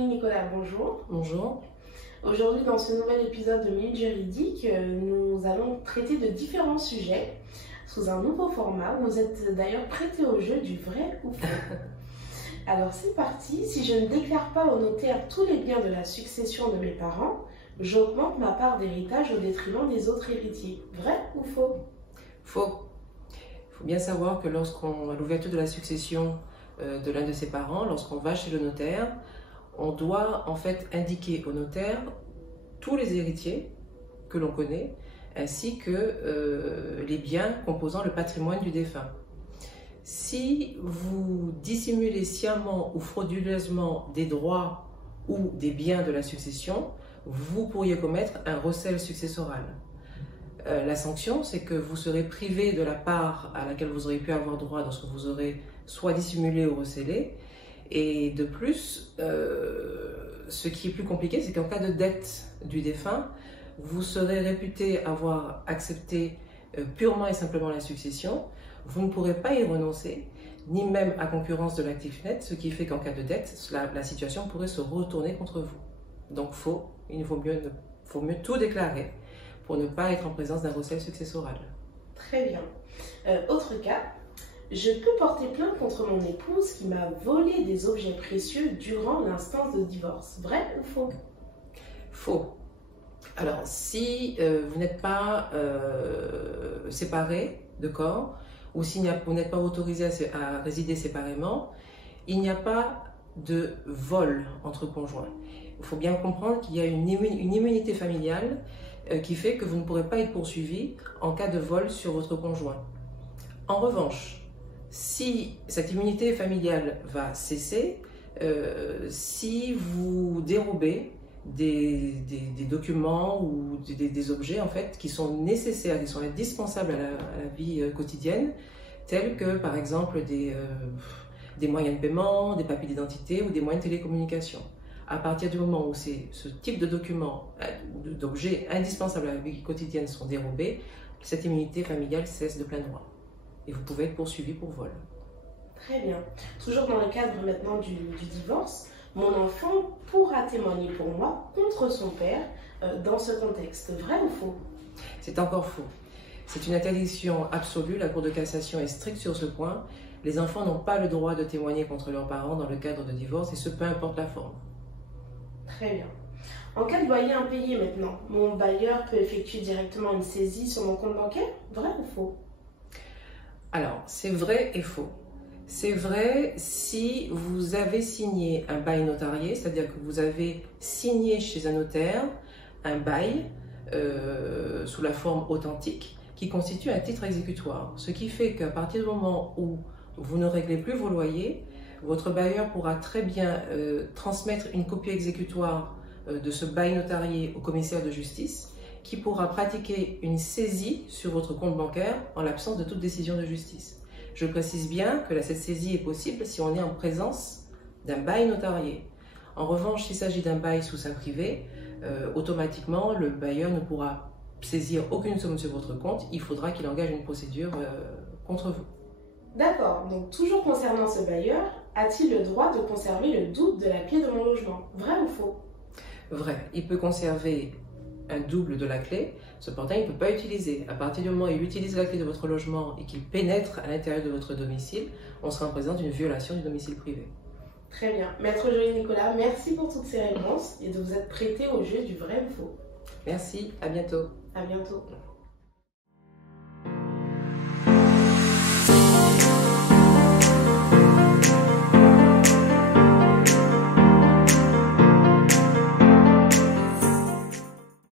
Jolie Nicolas, bonjour. Bonjour. Aujourd'hui, dans ce nouvel épisode de Minute Juridique, nous allons traiter de différents sujets sous un nouveau format. Vous êtes d'ailleurs prêté au jeu du vrai ou faux. Alors c'est parti. Si je ne déclare pas au notaire tous les biens de la succession de mes parents, j'augmente ma part d'héritage au détriment des autres héritiers. Vrai ou faux? Faux. Il faut bien savoir que à l'ouverture de la succession de l'un de ses parents, lorsqu'on va chez le notaire, on doit en fait indiquer au notaire tous les héritiers que l'on connaît, ainsi que les biens composant le patrimoine du défunt. Si vous dissimulez sciemment ou frauduleusement des droits ou des biens de la succession, vous pourriez commettre un recel successoral. La sanction, c'est que vous serez privé de la part à laquelle vous auriez pu avoir droit lorsque vous aurez soit dissimulé ou recelé. Et de plus, ce qui est plus compliqué, c'est qu'en cas de dette du défunt, vous serez réputé avoir accepté purement et simplement la succession. Vous ne pourrez pas y renoncer, ni même à concurrence de l'actif net, ce qui fait qu'en cas de dette, la situation pourrait se retourner contre vous. Donc faux, il faut mieux tout déclarer pour ne pas être en présence d'un recel successoral. Très bien. Autre cas, je peux porter plainte contre mon épouse qui m'a volé des objets précieux durant l'instance de divorce. Vrai ou faux? Faux. Alors, si vous n'êtes pas séparés de corps, ou si vous n'êtes pas autorisé à résider séparément, il n'y a pas de vol entre conjoints. Il faut bien comprendre qu'il y a une immunité familiale qui fait que vous ne pourrez pas être poursuivi en cas de vol sur votre conjoint. En revanche, si cette immunité familiale va cesser, si vous dérobez des documents ou des objets en fait qui sont nécessaires, qui sont indispensables à la vie quotidienne, tels que par exemple des moyens de paiement, des papiers d'identité ou des moyens de télécommunication. À partir du moment où ce type de documents, d'objets indispensables à la vie quotidienne sont dérobés, cette immunité familiale cesse de plein droit. Et vous pouvez être poursuivi pour vol. Très bien. Toujours dans le cadre maintenant du divorce, mon enfant pourra témoigner pour moi contre son père dans ce contexte. Vrai ou faux? C'est encore faux. C'est une interdiction absolue. La Cour de cassation est stricte sur ce point. Les enfants n'ont pas le droit de témoigner contre leurs parents dans le cadre de divorce, et ce peu importe la forme. Très bien. En cas de loyer impayé maintenant, mon bailleur peut effectuer directement une saisie sur mon compte bancaire? Vrai ou faux? Alors, c'est vrai et faux. C'est vrai si vous avez signé un bail notarié, c'est-à-dire que vous avez signé chez un notaire un bail sous la forme authentique qui constitue un titre exécutoire. Ce qui fait qu'à partir du moment où vous ne réglez plus vos loyers, votre bailleur pourra très bien transmettre une copie exécutoire de ce bail notarié au commissaire de justice qui pourra pratiquer une saisie sur votre compte bancaire en l'absence de toute décision de justice. Je précise bien que cette saisie est possible si on est en présence d'un bail notarié. En revanche, s'il s'agit d'un bail sous seing privé, automatiquement, le bailleur ne pourra saisir aucune somme sur votre compte. Il faudra qu'il engage une procédure contre vous. D'accord. Donc, toujours concernant ce bailleur, a-t-il le droit de conserver le double de la clé de mon logement? Vrai ou faux? Vrai. Il peut conserver un double de la clé, cependant il ne peut pas utiliser. À partir du moment où il utilise la clé de votre logement et qu'il pénètre à l'intérieur de votre domicile, on sera en présence d'une violation du domicile privé. Très bien. Maître Jolie Nicolas, merci pour toutes ces réponses et de vous être prêté au jeu du vrai ou faux. Merci, à bientôt. À bientôt.